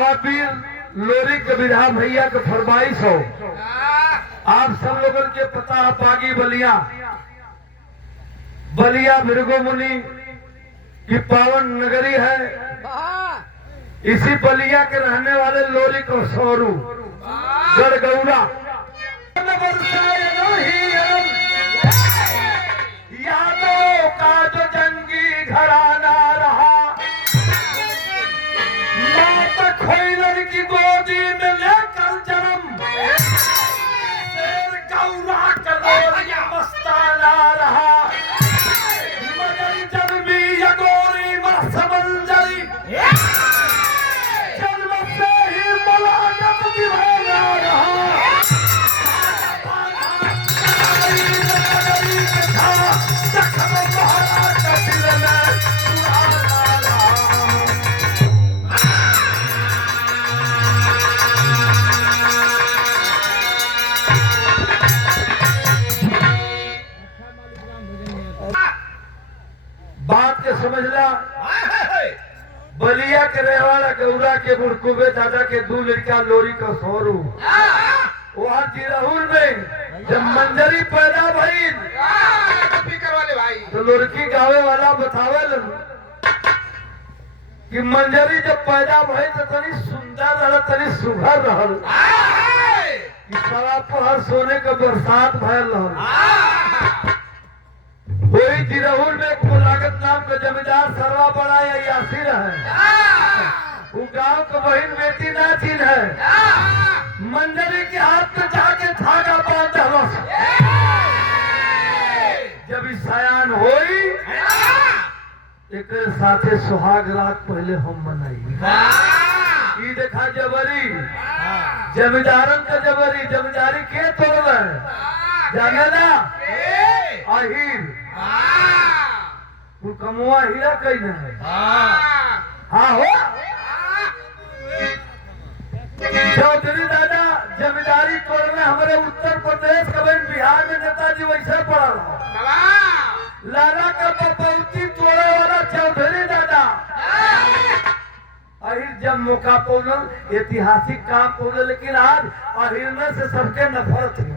बाबा पीर लोरी के विधा भैया के फरमाइश हो। आप सब लोगों के पता है बागी बलिया बलिया भृगु मुनि की पावन नगरी है। इसी बलिया के रहने वाले लोरी को सौरू गड़गौरा यादों का जो जंगी घराना रहा, माता खोइलन की गोदी में लेकर जन्म, शेर गौरा का लोरिया मस्ताना रहा। मगर जन्मी ये गोरी मां समंजरी, जन्म से ही मुलाकात दीवाना रहा। बात के समझला, बलिया के रहवाला गौरा के मुरकुबे दादा के दो लड़का लोरी का सोरू वहाँ जिराहुल में जब मंजरी पैदा भई तो लड़की गावे वाला बतावे कि मंजरी जब पैदा भई तो तनी सुंदर रहा, तनी सुघर रहल, कि शराब पर हर सोने का बरसात भयल रहल। वही जिराहुल में एक मुलाकात नाम का जमींदार सरवा बड़ा या यासिर है। वो गांव का बहन बेटी नाचिन है। मंजरी के हाथ में जाके धागा बांध हवस। जब इस सयान होई एक साथे सुहाग रात पहले हम मनाई। ये देखा जबरी जमींदारन का जबरी, जमींदारी के तोड़ल है जाने ना अहीर कमुआ हीरा कही न है। हाँ हो चौधरी दादा जमींदारी तोड़ना हमारे उत्तर प्रदेश का बिहार में नेताजी वैसे पड़ा रहा। लाला का बपौती तोड़े वाला चौधरी दादा अहिर जब मौका पौनल ऐतिहासिक काम पौनल, लेकिन आज अहिर से सबके नफरत है।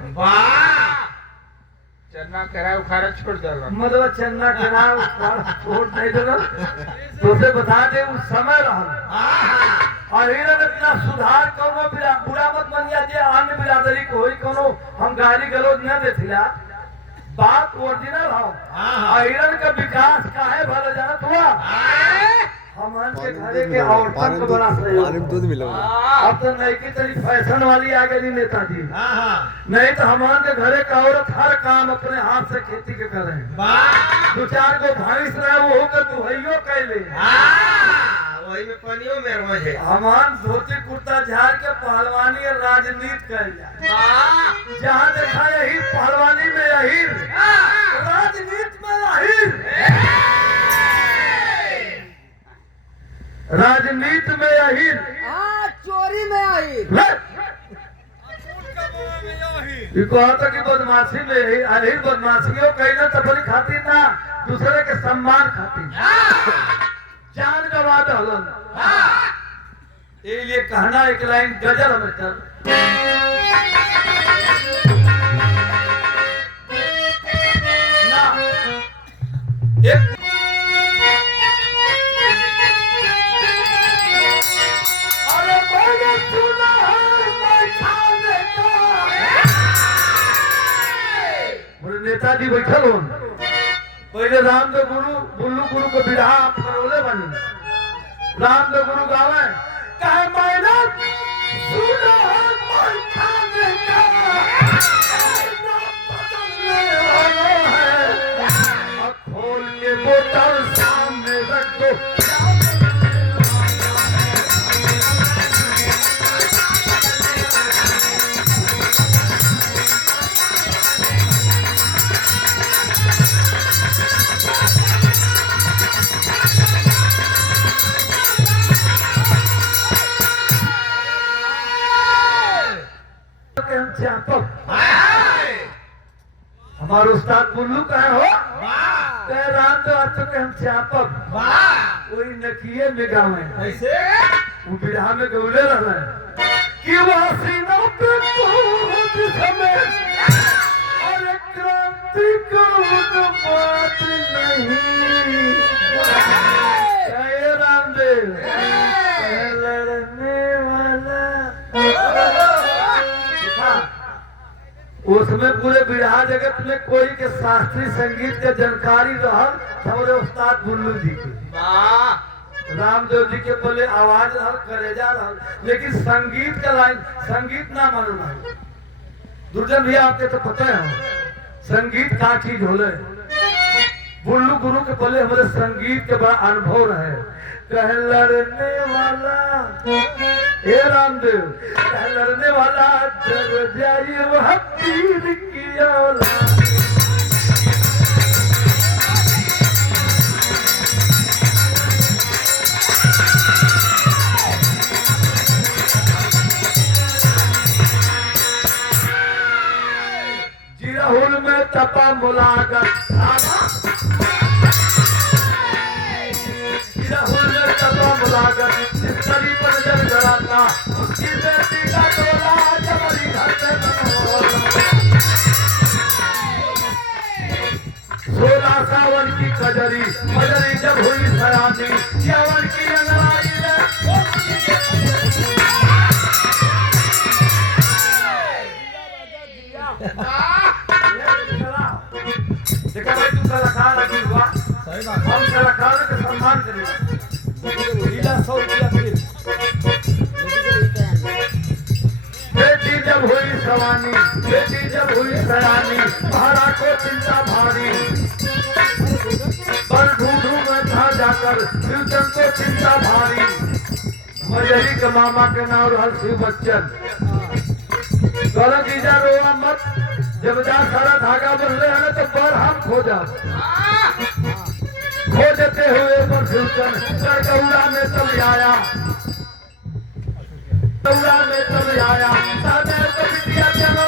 चन्ना कराए उखाड़ा छोड़ देगा, मतलब चन्ना कराए उखाड़ा छोड़ नहीं देगा। तो उसे बता दे उस समय रहा और इतना सुधार कौनो बुरा मत बनिया जे अन्य बिरादरी को होई कोनो हम गाली गलौज न देथिला। बात ओरिजिनल हो हिरन का विकास काहे भला जानत हुआ। हमान के घरे के औरतन को बड़ा सहयोग दूध मिला। अब तो नई की तरी फैशन वाली आ गई नेताजी। नहीं तो हमान के घरे का औरत हर काम अपने हाथ से खेती के करे। दो चार को भैंस रहे वो होकर दुहैयो कैले, वही में पानियों में रोज है। हमान धोती कुर्ता झाड़ के पहलवानी और राजनीति कर जाए। जहाँ देखा यही पहलवानी में यही, राजनीति में यही, राजनीति में यही, चोरी में यही, कहता कि बदमाशी में यही। अहिर बदमाशियों कहीं ना तबरी खातिर ना दूसरे के सम्मान खातिर जान गवा दहलन। ये कहना एक लाइन गजल हमें चल ना एक नेताजी बैठल हो पहले रामदेव गुरु बुल्लू गुरु को विधा फरोले बनी। रामदेव गुरु गावे कहे मैंने सुना है खोल के बोतल सामने रख दो। हमारे उस्ताद बुल्लू कहे हो राम तो हम च्यापक वही नकिए में गावे ऐसे वो बिरहा में गौले रहना है कि वह सीना पे पहुंच समय और क्रांति को बात नहीं कहे रामदेव लड़ने वाला उसमें पूरे बिरहा जगत में कोई के शास्त्रीय संगीत के जानकारी रहल हमारे उस्ताद बुल्लू जी के रामदेव जी के पहले आवाज रहल करेजा रहल लेकिन संगीत का लाइन संगीत ना मालूम है दुर्जन भैया आपके तो पता है संगीत का चीज होले बुल्लू गुरु के पहले हमारे संगीत के बड़ा अनुभव रहे कह लड़ने वाला हे रामदेव कह लड़ने वाला जब जाइए वह तीर की औलाद जिराहुल में तपा मुलाकात जिराहुल में तपा मुलाकात जिस तरी पर जल गराता उसकी बेटी का टोला जबरी घर से सोलह सावन की कजरी कजरी जब हुई सयानी यावन की अंगड़ाई देखा भाई तू कलाकार अभी हुआ सही बात हम कलाकार के सम्मान करेंगे लीला 100 रुपया फिर बेटी जब हुई सवानी बेटी जब हुई सयानी भाड़ा को चिंता भारी पर ढूंढू में था जाकर फ्यूचर को चिंता भारी मजहरी के मामा के नाम रहल शिव बच्चन गलत ईजा रोआ मत जब जा सारा धागा बंधे हैं तो पर हम खोजा खोजते हुए पर गौड़ा में चल आया गौड़ा में चल आया सादे को बिटिया चलो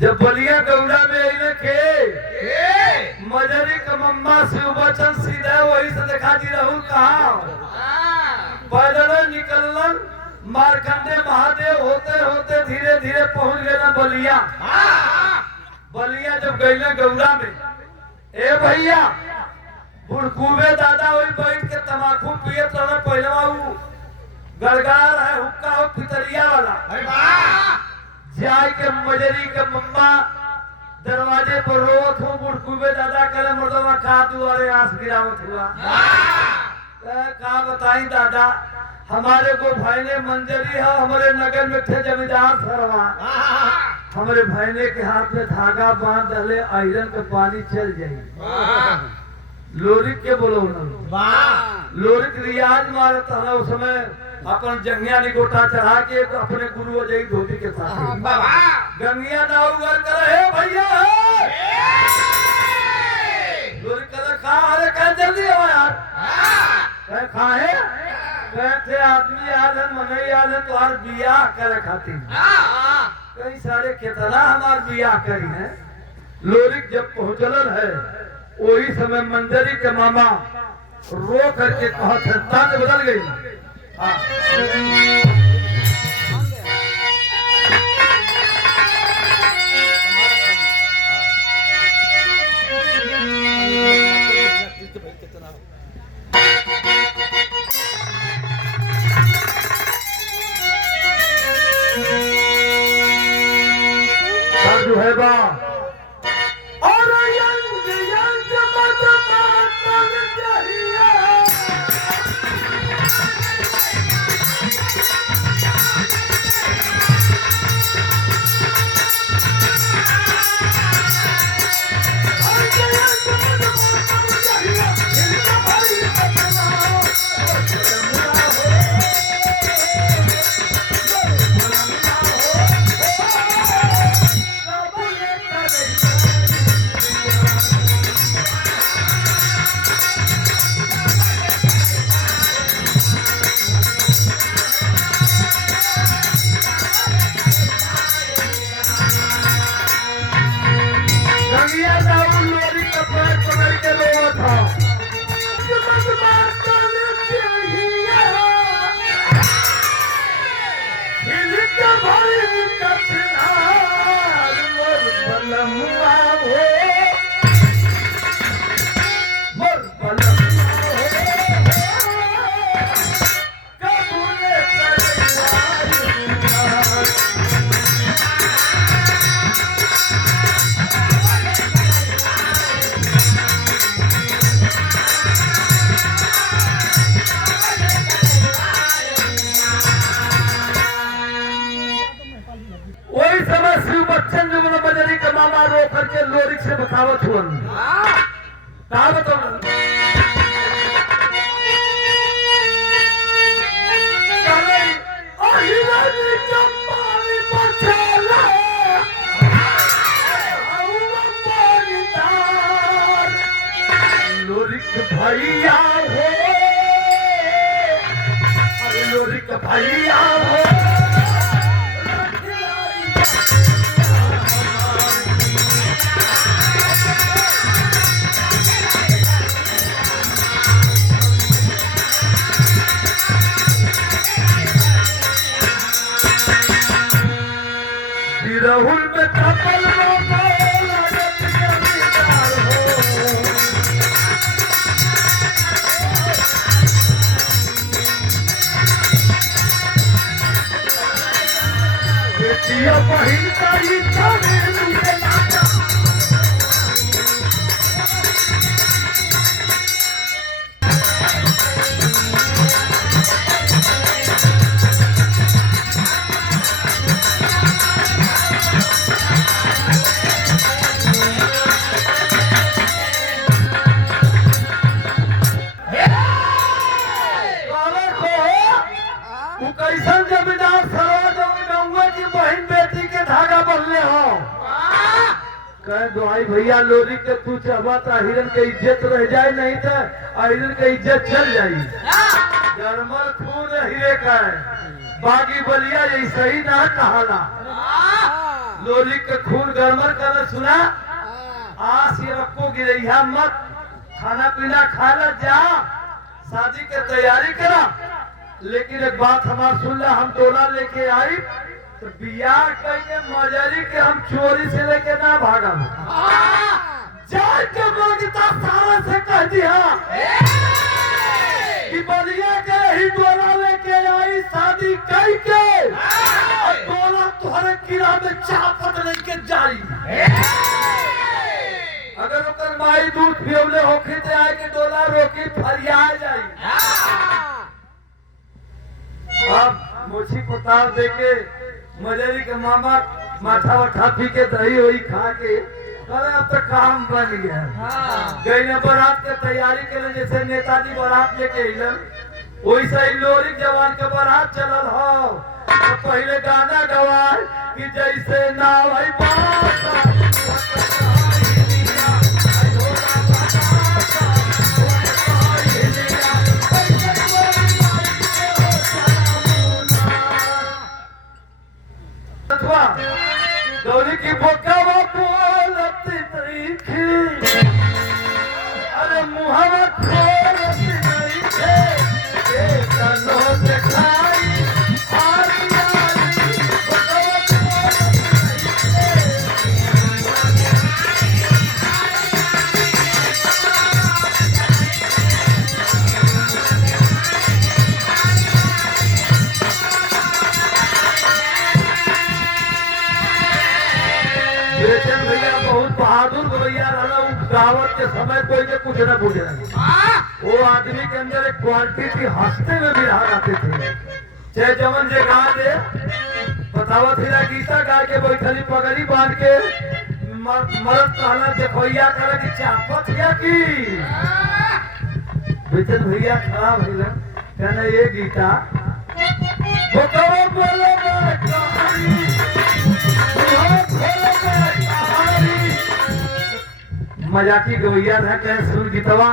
जब बलिया गौड़ा में अइले के मजरी का मम्मा शिव बच्चन सीधा वही से देखा जी रहू कहा पैदल निकलन मारकंडे महादेव होते होते धीरे धीरे पहुंच गए ना बलिया बलिया जब गईले गौड़ा में ए भैया बुड़कुबे दादा वही बैठ के तमाकू पिए तो पहलवा गड़गड़ा रहे हुक्का हो फितरिया वाला जाय के मजरी के मम्मा दरवाजे पर रोत हो बुड़कुबे दादा करे मर्दवा खा दुआरे आस गिरावत हुआ का बताई दादा हमारे को भाईने मंजरी है हमारे नगर में थे जमींदार सरवा हमारे भाईने के हाथ में धागा बांध डाले आयरन का पानी चल जाए लोरिक के बोलो ना लोरिक रियाज मारे था उस समय अपन जंगिया निगोटा चढ़ा के अपने गुरु अजय धोबी के साथ गंगिया नाउगर करे हे भैया लोरी करे खा अरे कह जल्दी हो यार कह खाए कहते आदमी याद है मनई याद है तुम्हार बियाह करे खातिर कई सारे कितना हमार बियाह करी है लोरिक जब पहुंचलन है वही समय मंजरी के मामा रो करके कहत है तंग बदल गई जो है बा और यंग यंग मत मातन चाहिए राहुल में कपल बेटिया बहिन का ही कैसन जमींदार सरवा जमीन की बहन बेटी के धागा बदले हो कह दुआई भैया लोरी के तू चाहबा तो हिरन के इज्जत रह जाए नहीं तो हिरन के इज्जत चल जाई जरमल खून हीरे का बागी बलिया यही सही ना कहाला लोरी के खून गरमल कर सुना आस ये रखो गिरैया मत खाना पीना खा ला जा शादी के तैयारी करा लेकिन एक बात हमार सुन ला हम टोला लेके आई तो बियाह करके मजरी के हम चोरी से लेके ना भागा जाए के बगीता सारा से कह दिया कि बलिया के ही टोला लेके आई शादी करके टोला तुम्हारे किला में चापत लेके जाई अगर ओकर माई दूध पियोले होखी ते आए के डोला रोकी फरिया जाई अब मोची पुतार देके मजरी के मामा माथा वठा पी के दही वही खा के अरे अब तो काम बन गया गई ने बारात के तैयारी के लिए जैसे नेताजी बारात लेके अलन वैसे ही लोरी जवान के बारात चलल हो तो पहले गाना गवाए कि जैसे नाव है बासा गौरी की बोकावा बोलती तरीखी अरे मुहावा खोलती तरीखे एक नो दिखाई आरी आरी बोकावा बेचन भैया बहुत बहादुर भैया रहा दावत के समय कोई के कुछ न पूछ वो आदमी के अंदर एक क्वालिटी थी हंसते में भी रहा आते थे चाहे जवन जे गा दे बतावत ही गीता गा के बैठली पगड़ी बांध के मरद कहना देखोइया करे कि चापत या की बेचन भैया खड़ा भइला कहना ये गीता वो कहो बोलो कहानी मजाकी गवैया रह के सुन गीतवा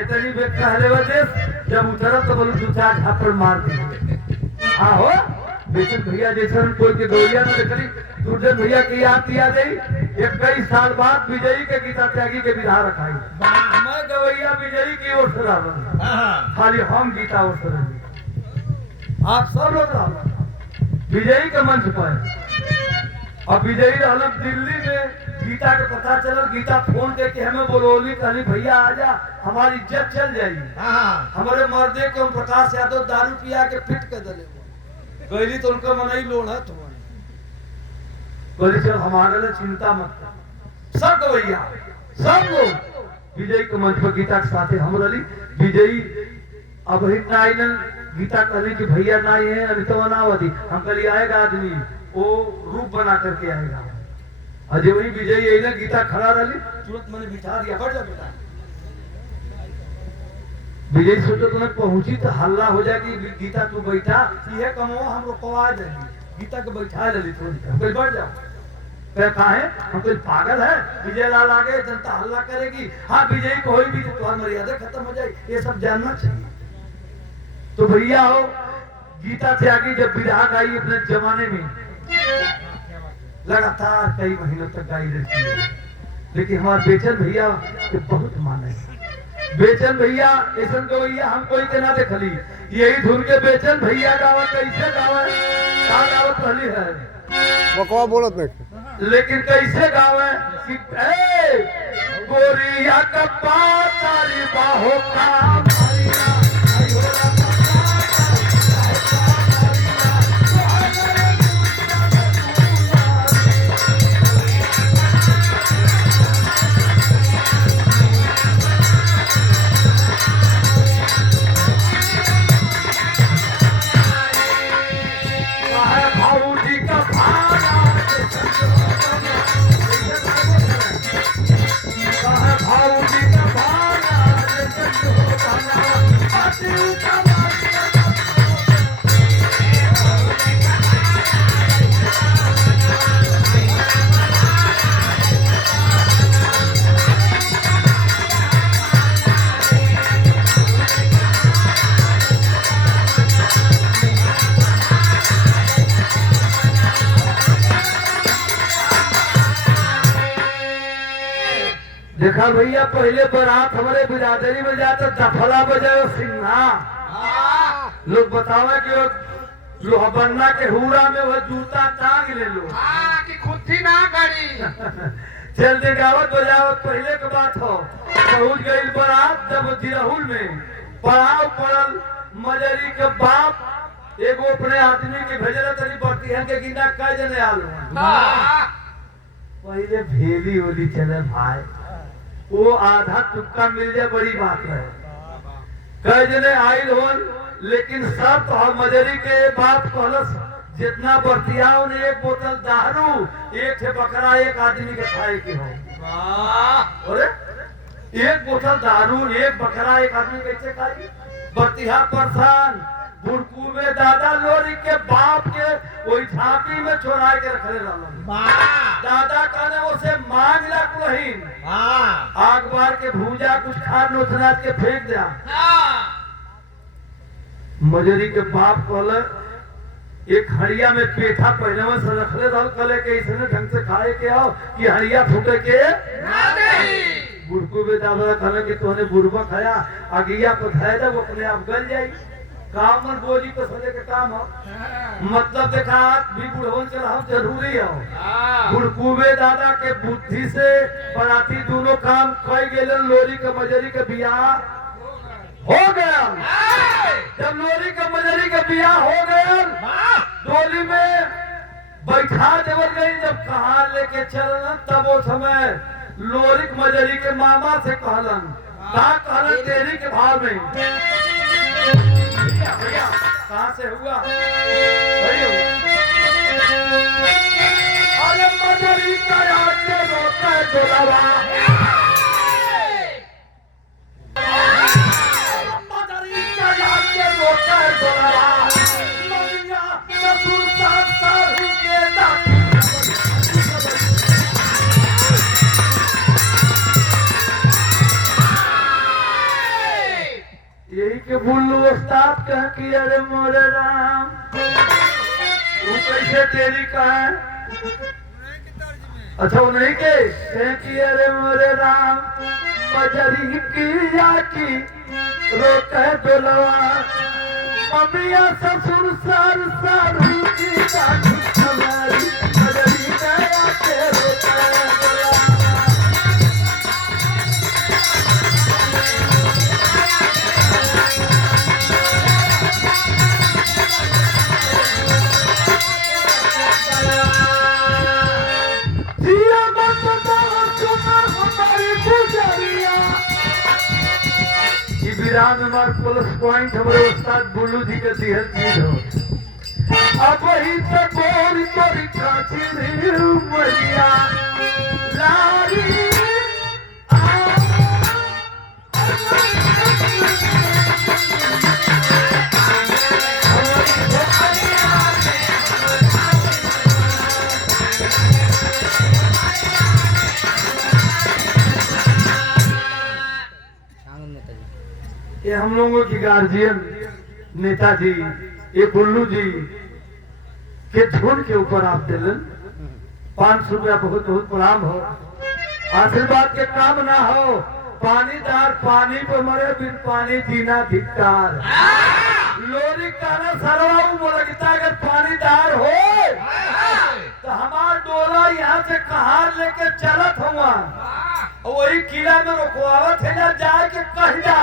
इतनी बेट कहले वजह जब उतरत तो बोलू दो चार झापड़ मार दी हां हो बेचन भैया जैसन कोई के गवैया न देखली दुर्जन भैया की याद दिया गई एक कई साल बाद विजयी के गीता त्यागी के विधा रखाई मैं गवैया विजयी की ओर से रहा खाली हम गीता ओर से रही आप सब लोग रहा विजयी के मंच पर अब विजयी रहल दिल्ली में गीता के पता चलल गीता फोन करके हमें बोलोली कहली भैया आजा हमारी इज्जत चल जाएगी हमारे मर्दे के हम प्रकाश यादव दारू पिया के फिट कर दले गईली तो उनका मन ही लोड़ है तुम्हारी बोली चल हमारे लिए चिंता मत सब भैया सब लोग विजयी के मंच पर गीता के साथ हम रही विजयी अब नाइन गीता कहली कि भैया ना है अनितवा ना वधी हम कहली आएगा आदमी वो रूप बना करके आएगा अजय वही विजय यही ना गीता खड़ा रही तुरंत मैंने बिठा दिया बढ़ जा बेटा विजय सोचो तुम्हें पहुंची तो हल्ला हो जाएगी गीता तू बैठा ये कमो हम रुकवा देंगे गीता को बैठा ले थोड़ी बढ़ जाओ कहा है हम कोई पागल है विजय लाल आगे जनता हल्ला करेगी हाँ विजयी को भी तुम्हारी मर्यादा खत्म हो जाए ये सब जानना चाहिए तो भैया हो गीता त्यागी जब विधा गाई अपने जमाने में लगातार कई महीनों तक गाई रहती है लेकिन हमारे बेचन भैया के बहुत माने बेचन भैया ऐसा तो भैया हम कोई के ना देखली यही धुन के बेचन भैया गावा कैसे गावा का गावत रहली है बकवा बोलत नहीं लेकिन कैसे गावे कि गोरिया का पातारी बाहो का मारिया, आई हो रा भाऊजी का भाला भाऊजी का भाला देखा भैया, पहले बारात हमारे बिरादरी में जाता दफला बजाओ सिंहा। लोग बतावे कि वो लोहबन्ना के हुरा में वह जूता टांग ले लो कि खुद थी ना गाड़ी। चल दे गावत बजावत पहले के बात हो। पहुंच गई बारात जब जिरहुल में पड़ाव पड़ल, मजरी के बाप एगो अपने आदमी के भेजल तरी बरती है के गिना कई जने आलू। पहले भेली होली चले भाई, वो आधा टुक्का मिल जाए बड़ी बात है। कई जने आयल हो, लेकिन सब तो मजरी के बाप कहलस जितना बर्तियाओं ने एक बोतल दारू, एक ठे बकरा एक आदमी के खाए के हो। अरे एक बोतल दारू एक बकरा एक आदमी कैसे खाई? बर्तिया परसान बुड़कू में दादा लोरी के बाप के वही झांपी में चोरा के रखले रहलन। दादा कहने उसे मांग ला कुलहीन, आग बार के भूजा कुछ खा नोचनाच के फेंक दिया। मजरी के बाप कहले एक हड़िया में पेठा पहले में से रखले रहल, कहले के इसने ढंग से खाए के आओ कि हड़िया फूटे के ना दे। बुड़कू में दादा कहले कि तूने बुरबा खाया अगिया पर खाए जब अपने आप गल जाई। काम मन बोझी तो सजे के काम हो, मतलब देखा भी बुढ़वन के रहम जरूरी हो। बुड़कुबे दादा के बुद्धि से बराती दोनों काम कई गेल। लोरी के मजरी के बियाह हो गया। जब लोरी के मजरी के बियाह हो गया, डोली में बैठा देवल गई। जब कहा लेके चलन तब वो समय लोरी के मजरी के मामा से कहलन, का कहलन तेरी के भाव में भैया कहाँ से हुआ? अरे मजरी का आके रोता है डोलावा, मजरी का आके रोता है डोलावा, ममिया ससुर सास साहू के दांत। यही के बुल्लू उस्ताद कह कि अरे मोरे राम, वो कैसे तेरी का है? अच्छा वो नहीं के कह कि अरे मोरे राम, मजरी की याकी रोते डोलवा, ममिया ससुर सार सारू की दादी हमारी, मजरी का याके रोते डोलवा। प्लस पॉइंट हमारे उस्ताद बुल्लू जी के दिहल चीज हो। अब ही तो गोरी गोरी काची मरिया लारी ये हम लोगों की गार्जियन नेताजी ये बुल्लू जी के धुन के ऊपर आप दिलन 500 रुपया बहुत बहुत प्रणाम हो। आशीर्वाद के काम ना हो, पानीदार पानी पे मरे बिन पानी जीना धिक्कार। लोरी काना सरवाऊ मोलगिता अगर पानीदार हो तो हमार डोला यहाँ से कहाँ लेके चलत हुआ और वही किला में रुकवावत है ना जाए के कह जा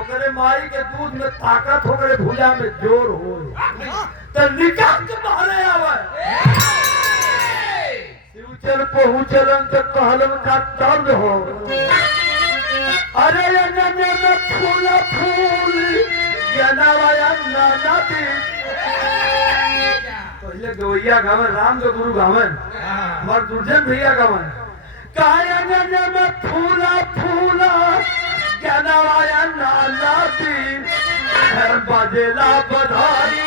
ओकरे माई के दूध में ताकत हो करे भुजा में जोर हो तो निकाल के बाहर आवे शिवचर पहुँचलन तो कहलन का दर्द हो अरे नन्हे में फूल फूल ज्ञानवाया नदी पहले गवैया गावन राम के गुरु गावन हमार दुर्जन भैया गावन काया में फूला फूला ज्ञानवाया नदी बजेला बधाई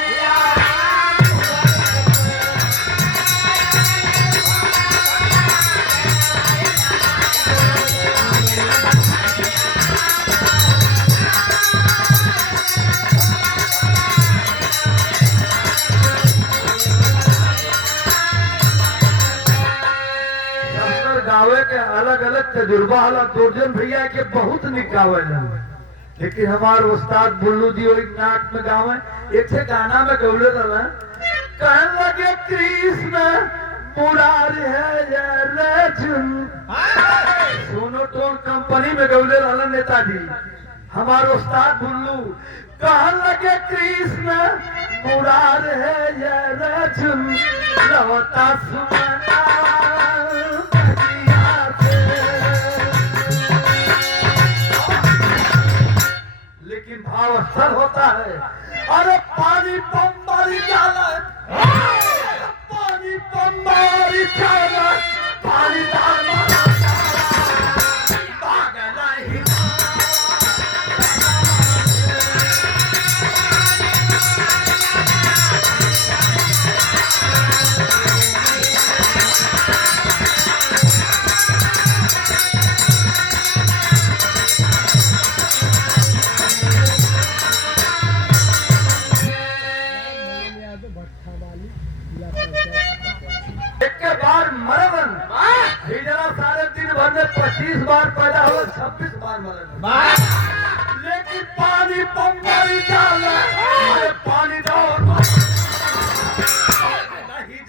गावे के अलग अलग तजुर्बा हला दुर्जन भैया के बहुत निकावे लेकिन हमारे उस्ताद बुल्लू जी वही नाट में गावे एक से गाना में गौले रहा कहने लगे कृष्ण मुरारी है जय अर्जुन सोनोटोन कंपनी में गौले रहा नेताजी हमारे उस्ताद बुल्लू कहने लगे कृष्ण मुरार है जय अर्जुन लवता सुमना लेकिन भाव असर होता है अरे पानी पंबारी डाला पानी पंबारी डाला पानी डाला सारे दिन भर में 25 बार पैदा हुआ 26 बार मरन लेकिन पानी पंबारी डाला अरे पानी डाल नहीं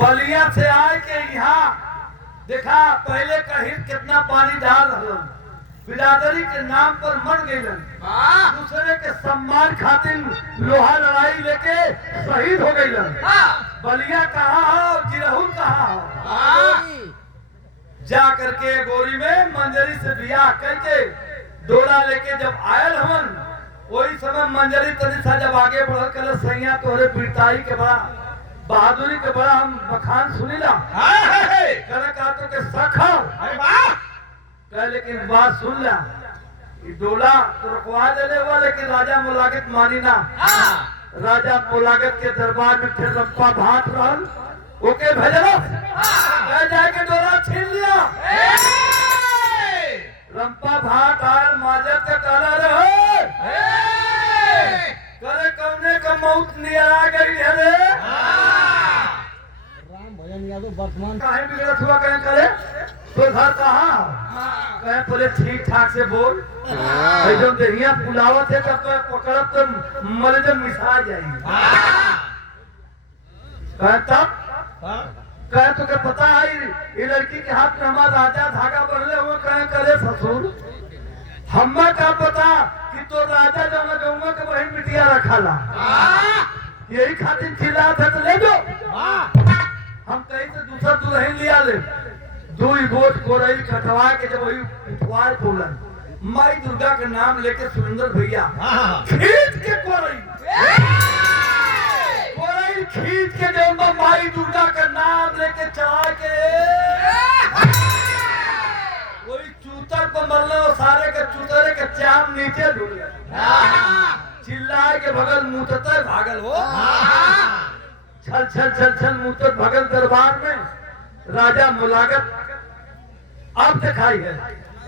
बलिया से आए के यहाँ देखा पहले कहीं कितना पानी डाल बिरादरी के नाम पर मर गई दूसरे के सम्मान खातिर लोहा लड़ाई लेके शहीद हो गई बलिया कहाँ हो जिरहुल कहाँ हो जा करके गोरी में मंजरी से बियाह करके डोरा लेके जब आयल हमन वही समय मंजरी तनी सा जब आगे बढ़ल कल सैया तोहरे पीड़ताई के बड़ा बहादुरी के बड़ा हम बखान सुनीला कहने का तो के सखा कह लेकिन बात सुन ला डोला तो रुकवा देने हुआ लेकिन राजा मुलागत मानी ना राजा मुलागत के दरबार में फिर रंपा भाट रहल ओके भेजलो कह जाके डोला छीन लिया रंपा भाट आयल माजर के कहला रहे करे कौने का मौत नियर आ गई है रे वर्तमान काहे बिगड़त हुआ कहे करे तो घर कहाँ कहे पहले ठीक ठाक से बोल जब देहिया फुलावत है तब तो पकड़ब तो मले जब मिसा जाई कहे तब कहे तो के पता है ये लड़की के हाथ में हमारा राजा धागा बंधले हुए कहे करे ससुर हम्मा का पता कि तो राजा जो गौवा के बहन बिटिया रखाला यही खातिर चिल्लात है तो ले दो हम कहीं से दूसरा दुल्हन लिया ले दुई गोट कोरई कटवा के जब वही उठवाए बोलन माई दुर्गा का नाम लेके सुरेंद्र भैया खींच के कोरई खींच के जब माई दुर्गा का नाम लेके चढ़ा के वही चूतर पर मरले वो सारे के चूतरे के चाम नीचे डूब चिल्लाए के भगल मुतते भागल हो छल छल छल छल मुतत भगल दरबार में राजा मुलागत अब दिखाई है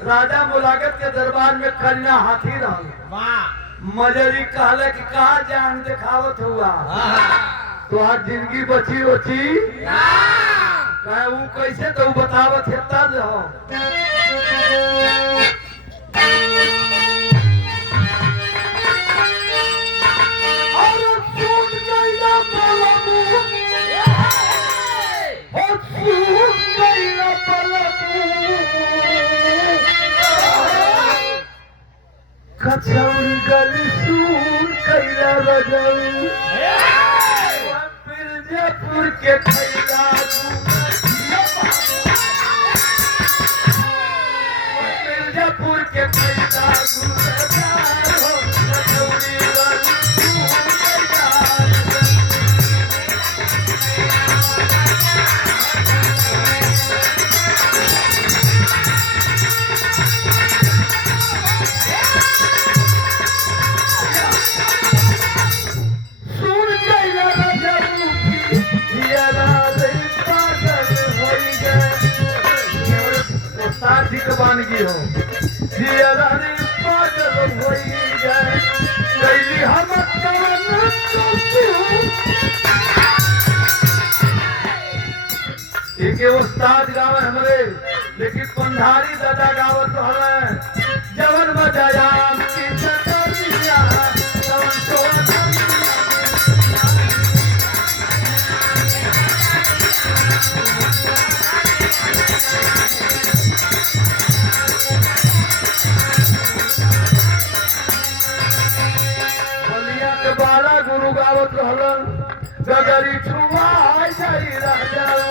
राजा मुलागत के दरबार में कन्या हाथी रहा मजरी कहले कि कहा जान दिखावत हुआ तो हर जिंदगी बची बची कहे वो कैसे तो बतावत है तब हो कचौड़ी गली सूर कैला रजऊ मिर्जापुर के खैला मिर्जापुर के खैला कचौड़ी गली सूर बानगी हो जियरानी पागल होई गए कैली हम कवन एक उस्ताद गावे हमरे लेकिन पंधारी दादा गावत हवे जवन बजायाम की चटरिया तवन सोना बाला गुरु गावत रहलन गगरी छुआ जाई रह जाऊ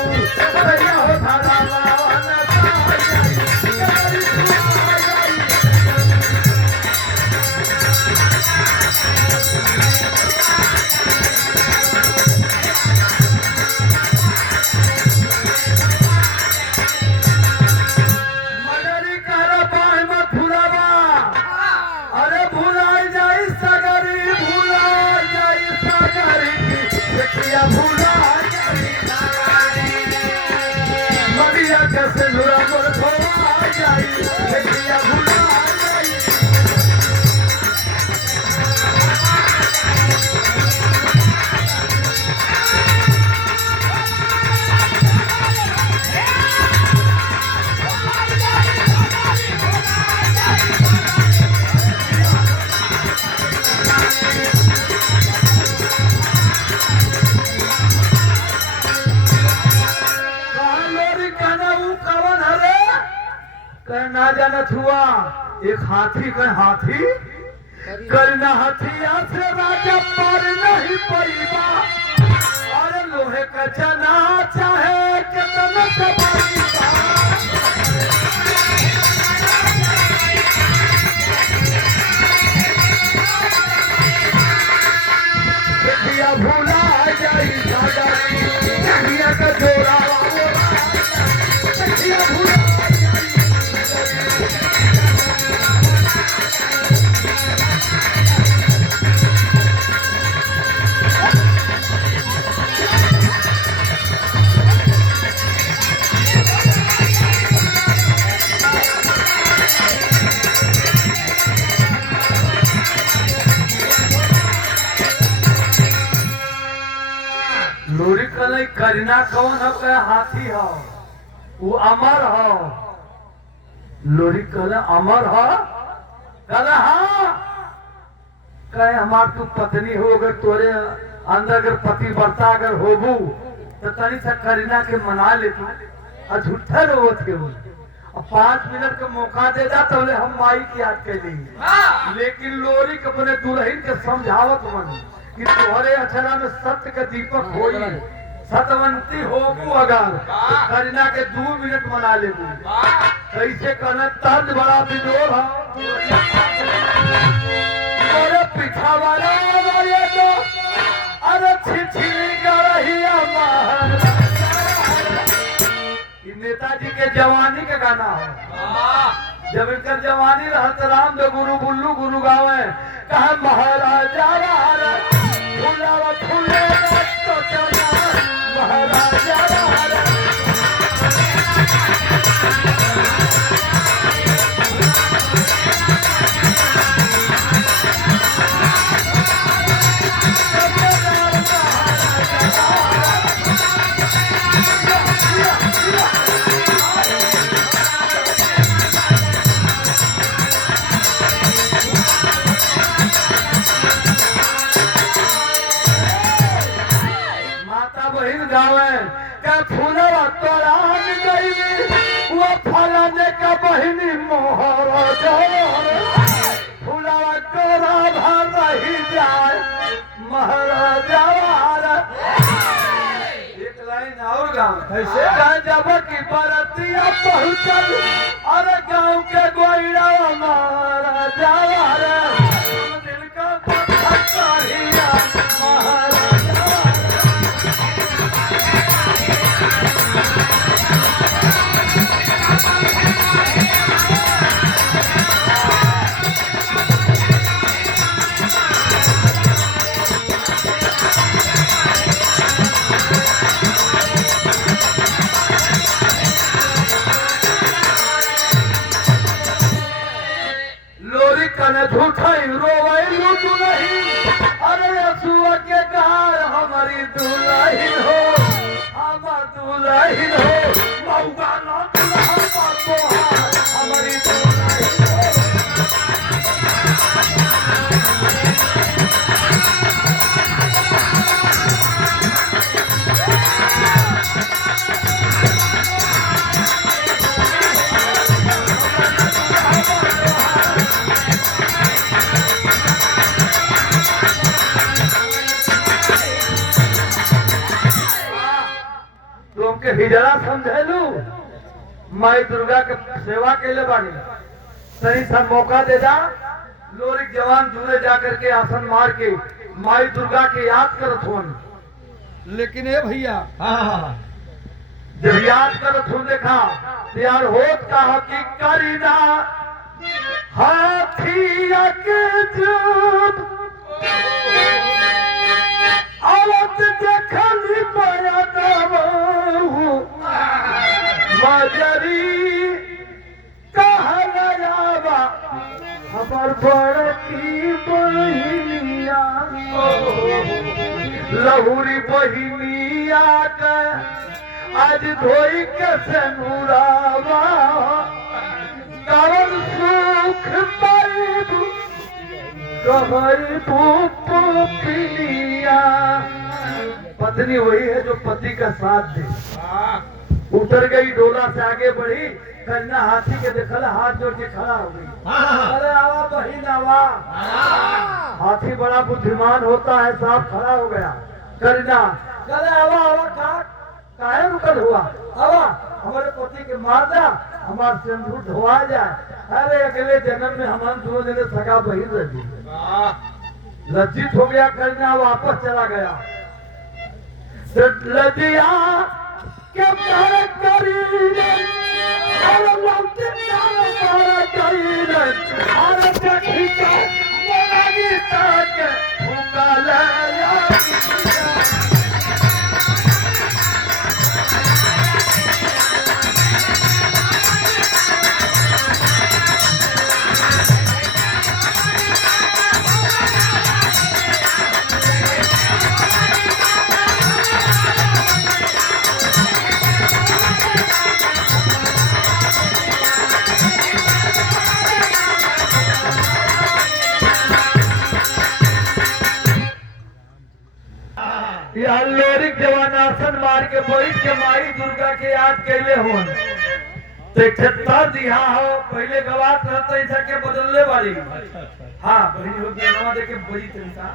भैया हो धारा लावन जाई गगरी छुआ जाई मगरी कर बाह मत भुलावा अरे भुलाई जाई सगरी देखिया भूला मरिया कैसे नुरा मोर खोआ जाई देखिया भूला ना जानत हुआ एक हाथी का हाथी करना हथिया से राजा पर नहीं पैबा और लोहे का चना चाहे कितना सवारीबा देखिया भूला जाई सागरी दुनिया का जोड़ा देखिया भूला लोरी कल करीना कौन है कहे हाथी हो वो अमर हो लोरी कल अमर हो कल हाँ कहे हमार तू पत्नी हो अगर तोरे अंदर अगर पति बढ़ता अगर होबू तो तनी सा करीना के मना ले तू और झूठा रो थे वो और 5 मिनट का मौका दे दा तो हम माई की याद कर लेंगे लेकिन लोरी के अपने दुल्हन के समझावत मन कि तुम्हारे अचरा में सत्य का दीपक होई सतवंती होबू अगर तो करीना के 2 मिनट मना ले कैसे कहना तर्ज बड़ा बिजोर है अरे पीछा वाला वाले तो अरे छिछली गरहिया महल नेताजी के जवानी के गाना है जब इनकर जवानी रहत राम दे गुरु बुल्लू गुरु गावे कहा महाराजा फुलावा फूले तो चला महाराजा गावे का फूलवा तोरान गई वो फलाने का बहिनी मोहरा फूलवा तोरा भर रही जाए महाराजा एक लाइन और गाँव कैसे जब की बरतिया पहुंचल अरे गाँव के गोइरा महाराजा दिल का महाराजा झूठा रोवैलू तू नहीं अरे असुआ के गार हमारी दुल्हन हो हमार दुल्हन हो मऊगा ना दुल्हा को हमारी दुल्हन हो के हिजड़ा समझेलू माई दुर्गा के सेवा के लिए बानी सही सा मौका दे दा लोरी जवान दूरे जाकर के आसन मार के माई दुर्गा के याद करत होन लेकिन ए भैया जब याद करत हो देखा तैयार होत का हकी करीना हाथिया के जब आवत देखली पाया दबहू मजरी कहलयावा हमार बड़की बहिनिया लहुरी बहिनिया के आज धोई के सनुरावा कवन सुख पाइबू पत्नी वही है जो पति का साथ दे उतर गई डोला से आगे बढ़ी कन्या हाथी के देखल हाथ जोड़ के खड़ा हो गई अरे आवा बहिन आवा हाथी बड़ा बुद्धिमान होता है साहब खड़ा हो गया कन्या अरे आवा आवा काहे रुकल हुआ आवा हमारे पति के मार जा हमार सिंदूर धोआ जाए अरे अगले जन्म में हमारे दोनों जने सगा बहिन रही लज्जित हो गया कन्या वापस चला गया लजिया के मारे करीने और लौटे मारे करीने और देखी के लगी तक भूखा लाया यहाँ लोरिक जवानासन मार के बैठ के माई दुर्गा के याद कैले हो तो दिहा हो पहले गवात रहता ऐसा के बदलले वाली हाँ बहनी हो गया देखे बड़ी तरीका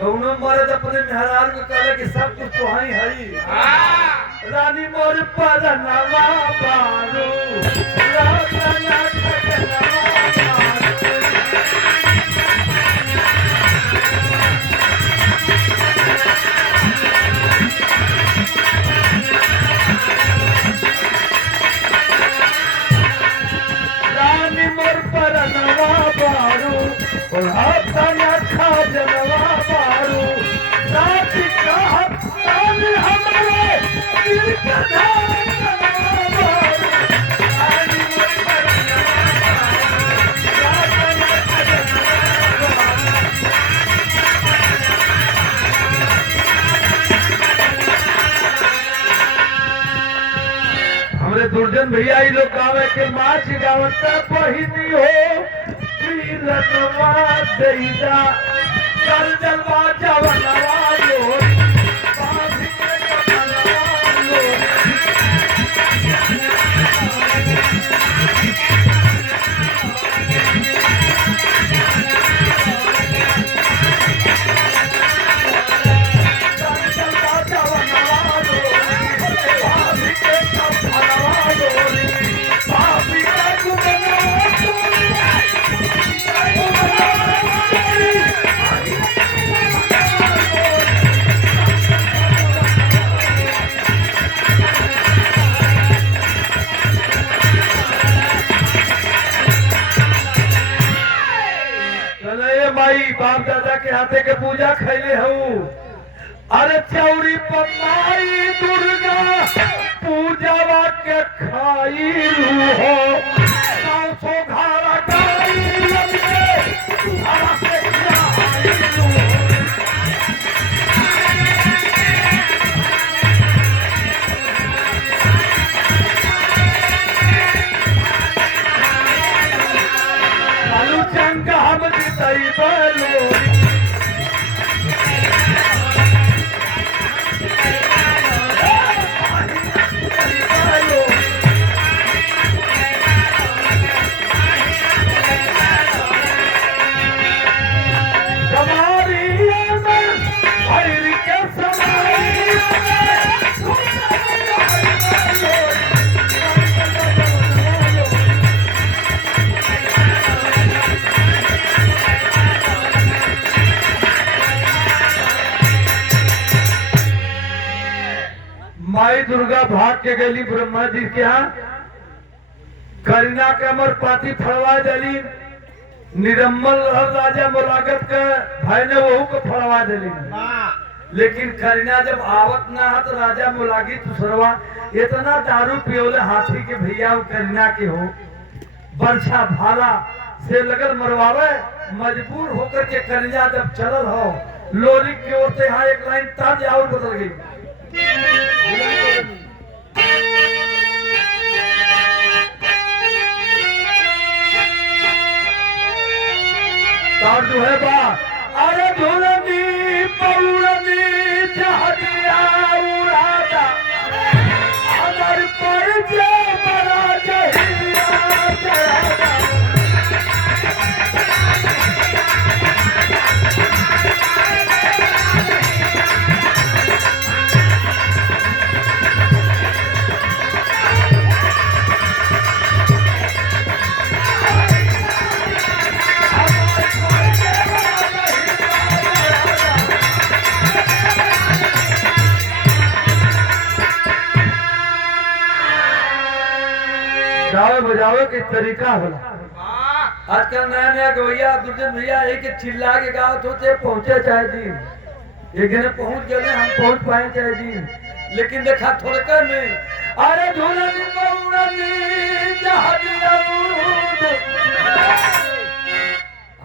कौनो मर्द अपने मेहरार को कहले कि सब कुछ तो हई हई रानी मोर पर नवा बारू राजना खजनवा रानी मोर पर नवा बारू और अपना खजनवा बारू साथी कहत रानी हमरे दिल का धड़कनवा बारू रानी मोर पर नवा बारू अपना खजनवा बारू हमरे दुर्जन भैया ही लोग गावे के माछ गावत पहिनी हो पीरनवा देईदा चल जलवा जवनवा लो बांध के कमलवा लो चल जलवा जवनवा लो बांध के कमलवा लो पापी का माई बाप दादा के हाथे के पूजा खैले हूँ अरे चौरी पमाई दुर्गा पूजावा के खाई हो सौ घारा गाई लगे घारा से खाई लालू चंग हम जितई बोलो माई दुर्गा भाग के गली ब्रह्मा जी के यहाँ करीना के अमर पाती फड़वा दली निरम्मल राजा मुलागत के भाई ने वहू को फड़वा दली लेकिन करीना जब आवत ना है तो राजा मुलागी तुसरवा इतना दारू पियोले हाथी के भैया करीना के हो बरछा भाला से लगल मरवावे मजबूर होकर के करीना जब चलल हो लोरी की ओर से यहाँ एक लाइन तर्ज और बदल गई तार जो है बा अरे धुलनी पौरनी जहदिया उड़ादा अमर पर जे बड़ा जहिया जरादा गावे बजावे के तरीका होला आजकल नया नया गवैया दुर्जन भैया एक चिल्ला के गावत होते पहुंचे चाहे दिन एक जने पहुंच गए हम पहुंच पाए चाहे दिन लेकिन देखा थोड़का में अरे धुलनी पौरनी जहदिया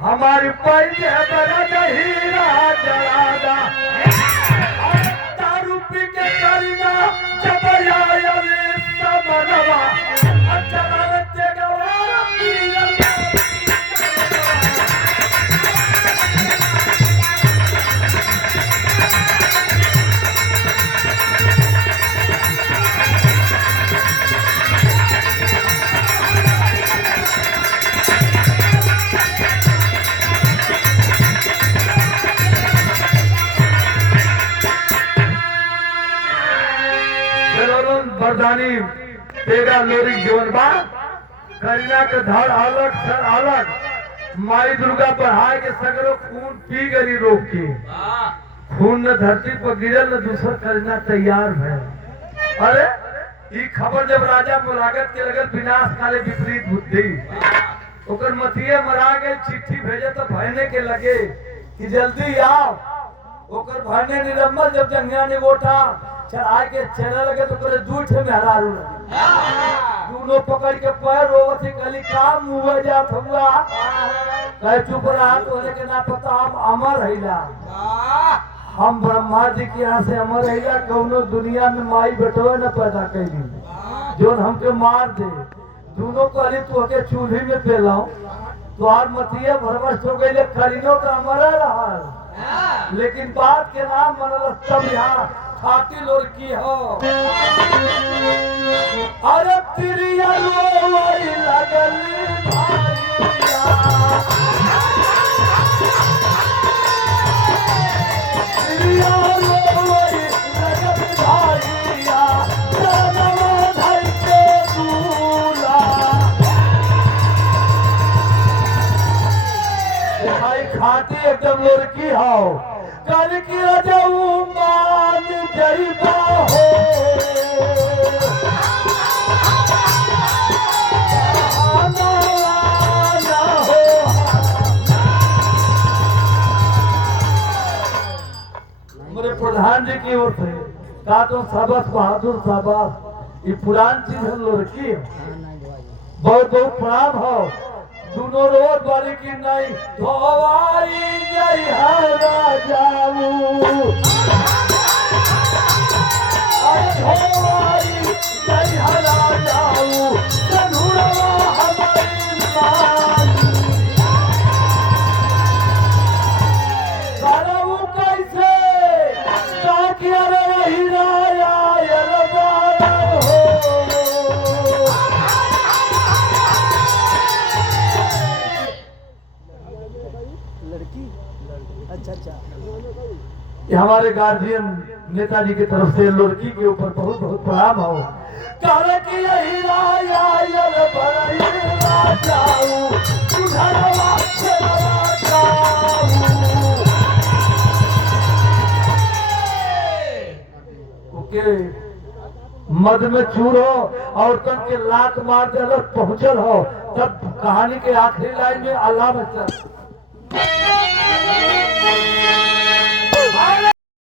हमारी पैसे बड़ा हीरा जलादा दारू पी के करीना जब आया समनवा मर्दानी तेरा लोरी जोन बा करीना के धड़ अलग सर अलग माई दुर्गा बढ़ाए के सगरो खून पी गई रोक के खून न धरती पर गिरल न दूसर करीना तैयार है। अरे ई खबर जब राजा मुलागत के लगल विनाश काले विपरीत बुद्धि ओकर मथिए मरा गए चिट्ठी भेजे तो भयने के लगे कि जल्दी आओ। ओकर भयने निरम्बल जब जंगिया ने गोटा चढ़ा के चले लगे तो करे दूठ में हरारू दोनों पकड़ के पैर रोवत ही कली काम मुँह जात हुआ कहे चुप रहा तो के ना पता हम अमर हैला हम ब्रह्मा जी के यहाँ से अमर हैला कौनो दुनिया में माई बेटो न पैदा कैली जोन हमके मार दे दोनों कहली तू के चूल्ही में पेलाऊ तो आज मतिया भरवश हो गई करीनो का अमर रहा लेकिन बात के नाम मनल तब यहाँ खाती लड़की हो। अरे तिरिया रोई लगल भाइया तिरिया रोई लगल भाइया जनवा धई के दूला भाई खाती एकदम लड़की हो कल की रजऊ मान जइबा हो मेरे प्रधान जी की ओर से का तो शाबाश बहादुर शाबाश ये पुरान चीज है लड़की बहुत बहुत प्रणाम हो दोनों रोज बारी की नहीं धोवाई जय हरा जाऊ धोवाई जय हरा जाऊ सनुरवा हमारी माई करऊ कैसे ताकि अरे वही राया यलबारा हो लड़की अच्छा ये हमारे गार्जियन नेताजी की तरफ से लड़की के ऊपर बहुत बहुत प्रणाम हो करे कि यही राया यल भरैया जाऊ सुधरवा चलवा जाऊ ओके मद में चूर हो और तन के लात मार दे पहुंचल हो तब कहानी के आखिरी लाइन में अल्लाह बच्चा